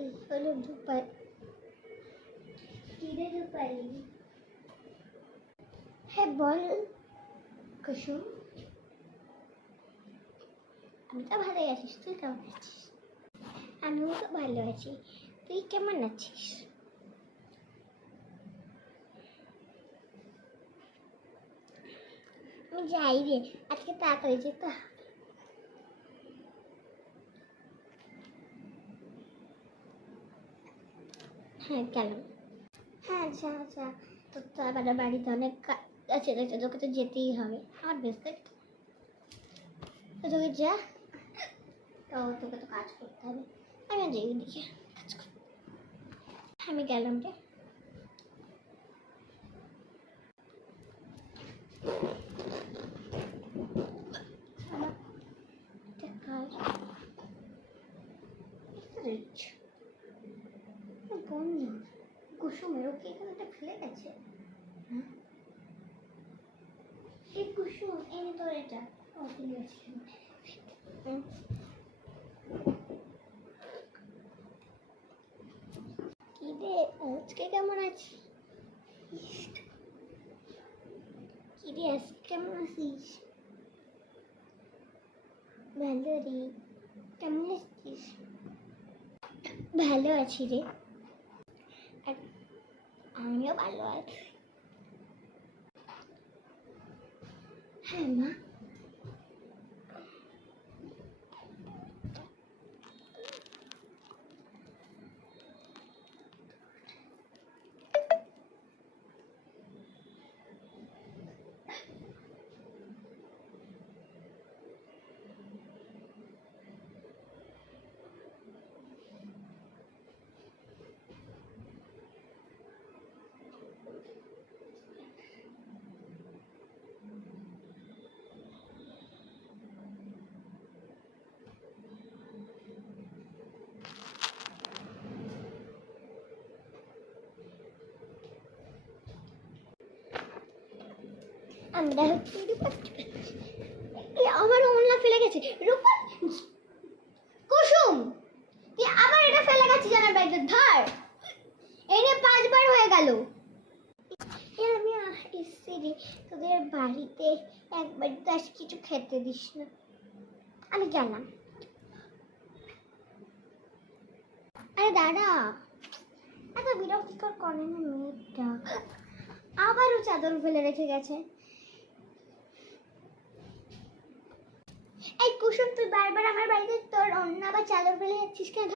এই হলো রূপাই। কি রে রূপাই? হ্যাঁ বল কুসুম। আমি তো ভালোই আছিস, তুই কেমন আছিস? আমিও তো ভালো আছি, তুই কেমন আছিস? আমি যাই রে, আজকে তাড়াতাড়ি যেতে হবে। হ্যাঁ গেলাম। হ্যাঁ যা যা, তোর তো আবার বাড়িতে অনেক কাজ আছে, তোকে তো যেতেই হবে। আমার ব্যস্ত তোকে যা, তো তোকে তো কাজ করতে হবে। আমি যাই ওদিকে কাজ করতে। আমি গেলাম রে। বন্ধু কুসুমের ওকে এখানে একটা ফেলে গেছে। এই কুসুম এনে তোর এটা ফেলে গেছে। কি রে আজকে কেমন আছিস? কি রে আজকে কেমন আছিস? ভালো রে, কেমন আছিস? ভালো আছি রে। আর আমিও ভালো আছি। হ্যাঁ মা। আমরা হচ্ছে আমার ওড়না ফেলে গেছে। রূপা কুসুম তুই আবার এটা ফেলে গেছিস জানার বাইরে, ধর। এনে 5 বার হয়ে গেল। আমি এসছি রে, তোদের বাড়িতে একবার তো আজ কিছু খেতে দিস না। আমি গেলাম। আরে দাদা, এত বিরক্তিকর করে না মেয়েটা। আবারও চাদর ফেলে রেখে গেছে। এই কুসুম তুই বারবার আমার বাড়িতে তোর অন্য আবার চাদর ফেলে যাচ্ছিস কেন?